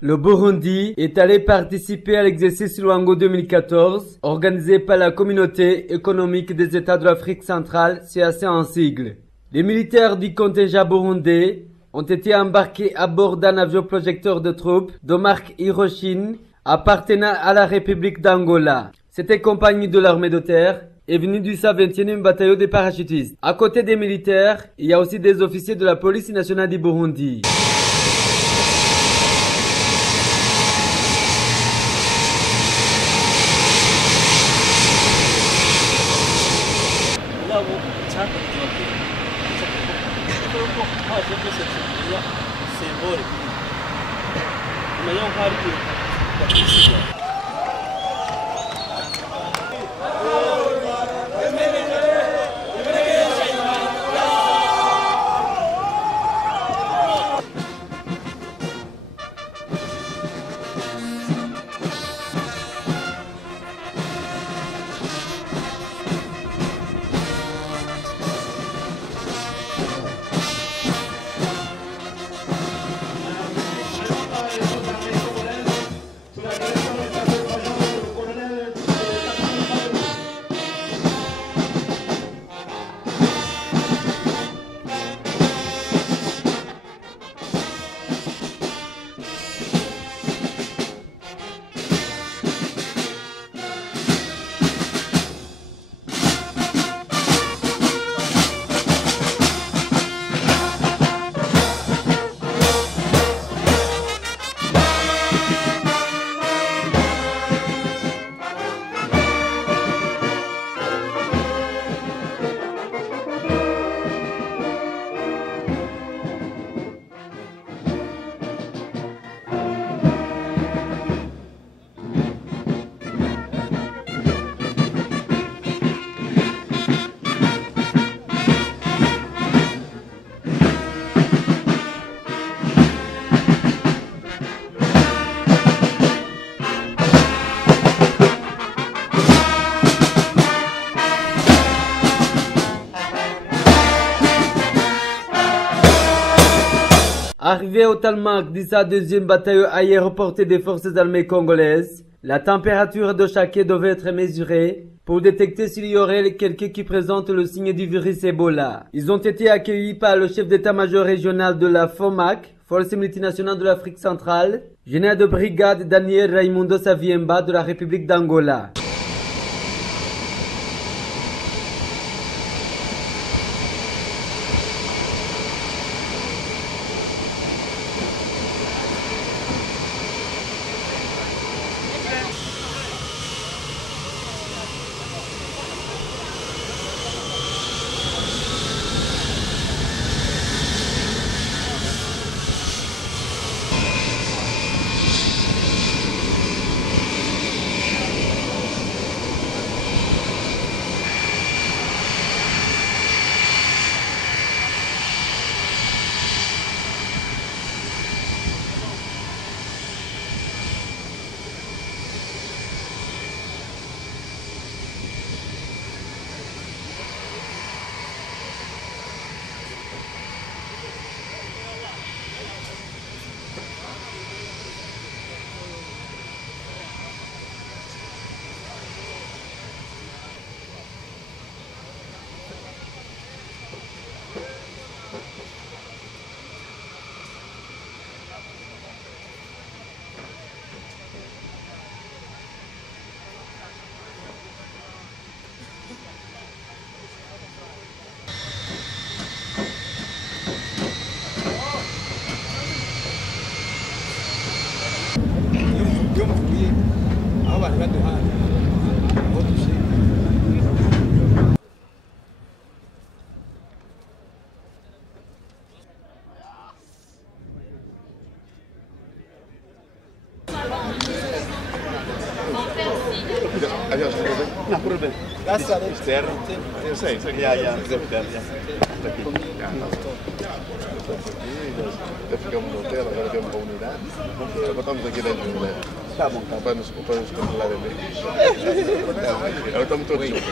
Le Burundi est allé participer à l'exercice Luango 2014, organisé par la Communauté économique des États de l'Afrique centrale, CAC en sigle. Les militaires du contingent burundais ont été embarqués à bord d'un avion projecteur de troupes de marque Hiroshima appartenant à la République d'Angola. Cette compagnie de l'armée de terre est venue du 121e bataillon des parachutistes. À côté des militaires, il y a aussi des officiers de la police nationale du Burundi. Arrivé au Talmak du 2e bataillon aéroporté des forces armées congolaises, la température de chacun devait être mesurée pour détecter s'il y aurait quelqu'un qui présente le signe du virus Ebola. Ils ont été accueillis par le chef d'état-major régional de la FOMAC, Force multinationale de l'Afrique centrale, général de brigade Daniel Raimundo Saviemba de la République d'Angola. No problem. It's there. Eu sei. Yeah. Já ficamos no hotel, agora temos a unidade. Estamos aqui dentro do hotel. Tá bom. Para nos controlar bem. Agora estamos todos juntos.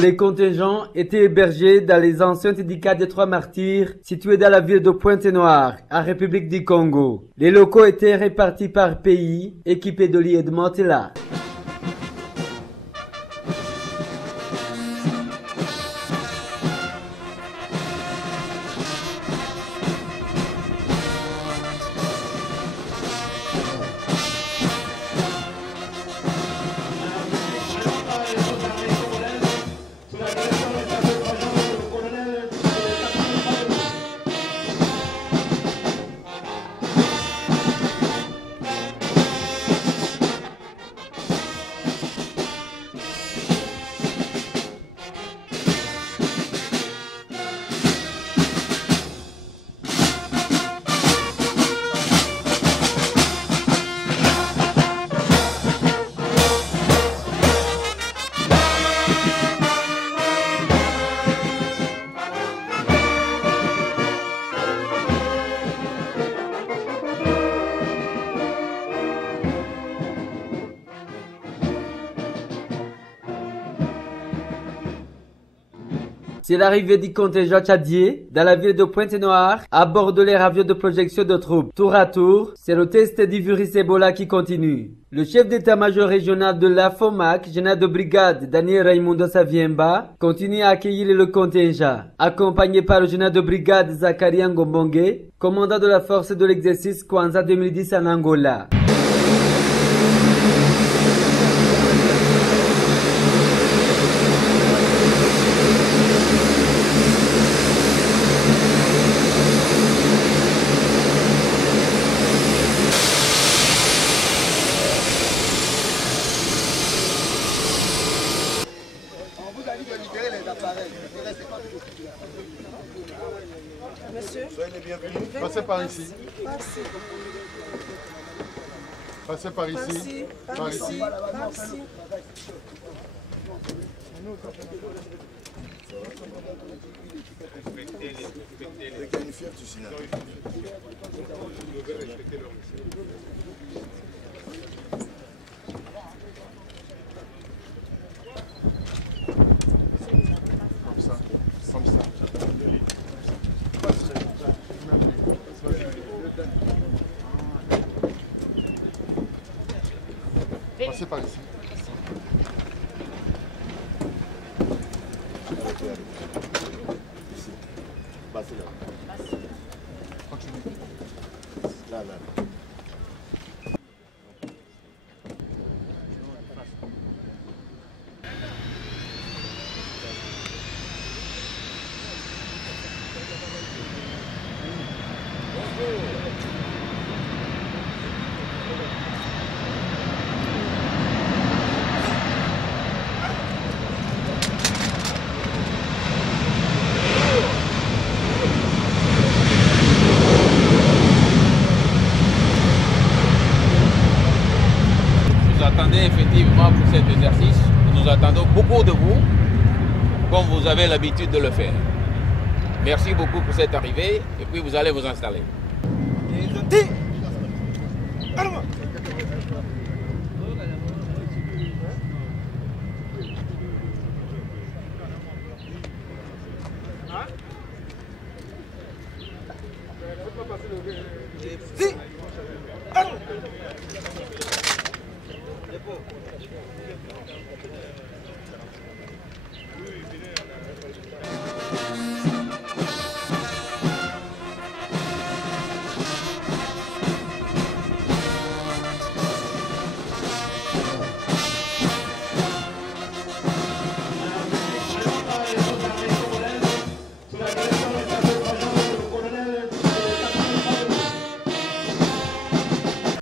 Les contingents étaient hébergés dans les anciens syndicats des Trois Martyrs situés dans la ville de Pointe-Noire, en République du Congo. Les locaux étaient répartis par pays, équipés de lits et de matelas. C'est l'arrivée du contingent tchadien dans la ville de Pointe-Noire à bord de l'avion de projection de troupes. Tour à tour, c'est le test du virus Ebola qui continue. Le chef d'état-major régional de la FOMAC, général de brigade Daniel Raimundo Saviemba, continue à accueillir le contingent, accompagné par le général de brigade Zakaria Ngombonge, commandant de la force de l'exercice Kwanza 2010 en Angola. Monsieur, soyez les bienvenus. Passez par ici. Passez par ici. Par ici. Comme ça. Passez par ici. Passez là. Continue. Là. Effectivement pour cet exercice, nous attendons beaucoup de vous, comme vous avez l'habitude de le faire. Merci beaucoup pour cette arrivée et puis vous allez vous installer.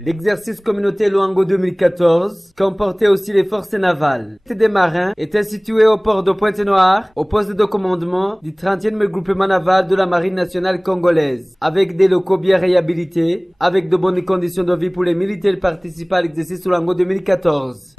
L'exercice communautaire Luango 2014 comportait aussi les forces navales. Des marins étaient situés au port de Pointe-Noire, au poste de commandement du 30e groupement naval de la Marine nationale congolaise, avec des locaux bien réhabilités, avec de bonnes conditions de vie pour les militaires participant à l'exercice Luango 2014.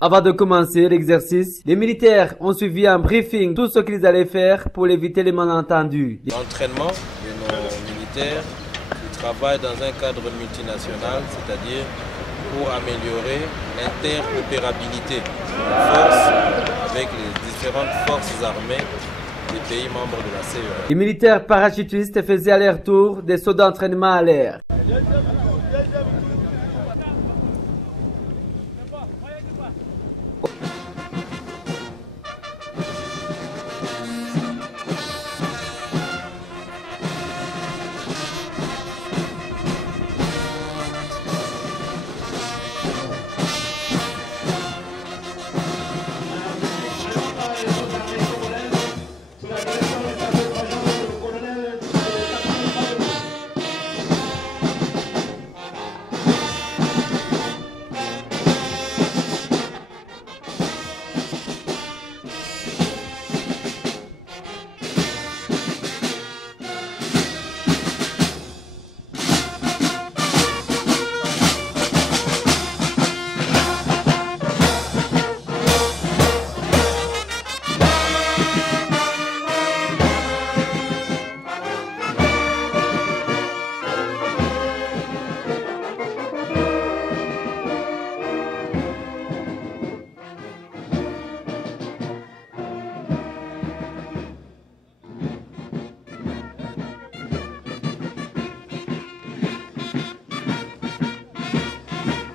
Avant de commencer l'exercice, les militaires ont suivi un briefing tout ce qu'ils allaient faire pour éviter les malentendus. L'entraînement de nos militaires qui travaillent dans un cadre multinational, c'est-à-dire pour améliorer l'interopérabilité des forces avec les différentes forces armées des pays membres de la CEA. Les militaires parachutistes faisaient aller-retour des sauts d'entraînement à l'air.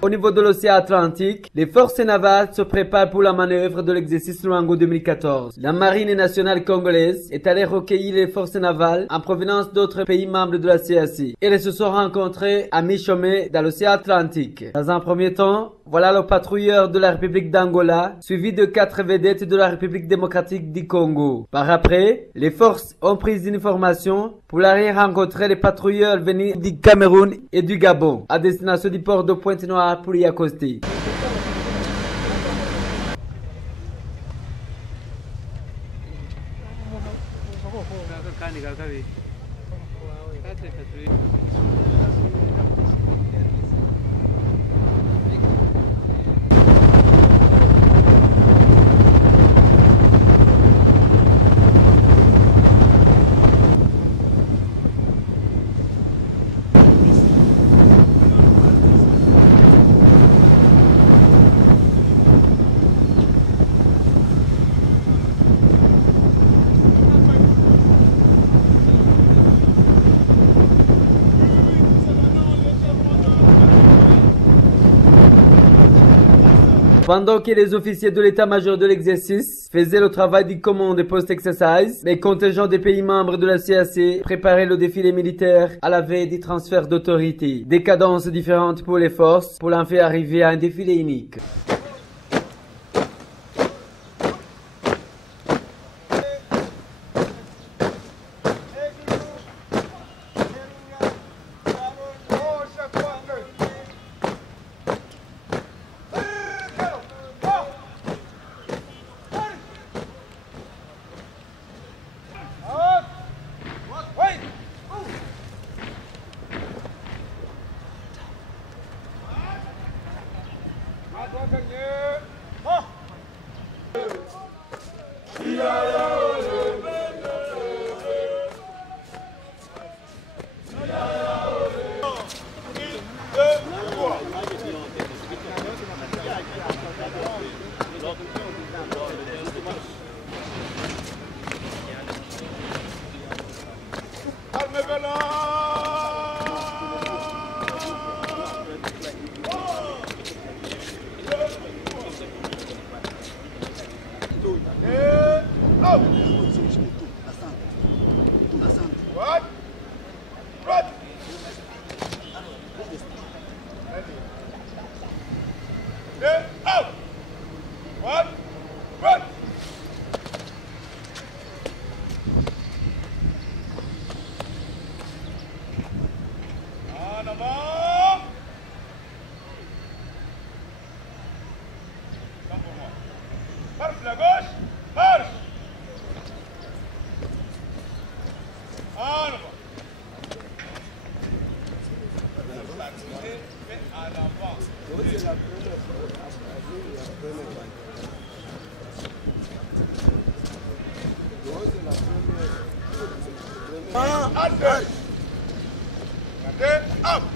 Au niveau de l'océan Atlantique, les forces navales se préparent pour la manœuvre de l'exercice Luango 2014. La marine nationale congolaise est allée recueillir les forces navales en provenance d'autres pays membres de la CAC. Elles se sont rencontrées à mi-chemin dans l'océan Atlantique. Dans un premier temps, voilà le patrouilleur de la République d'Angola, suivi de 4 vedettes de la République démocratique du Congo. Par après, les forces ont pris une formation pour aller rencontrer les patrouilleurs venus du Cameroun et du Gabon, à destination du port de Pointe-Noire pour y accoster. Pendant que les officiers de l'état-major de l'exercice faisaient le travail du commande post-exercise, les contingents des pays membres de la CAC préparaient le défilé militaire à la veille du transfert d'autorité. Des cadences différentes pour les forces pour en faire arriver à un défilé unique. Thank you. Gardez. Gardez. Up.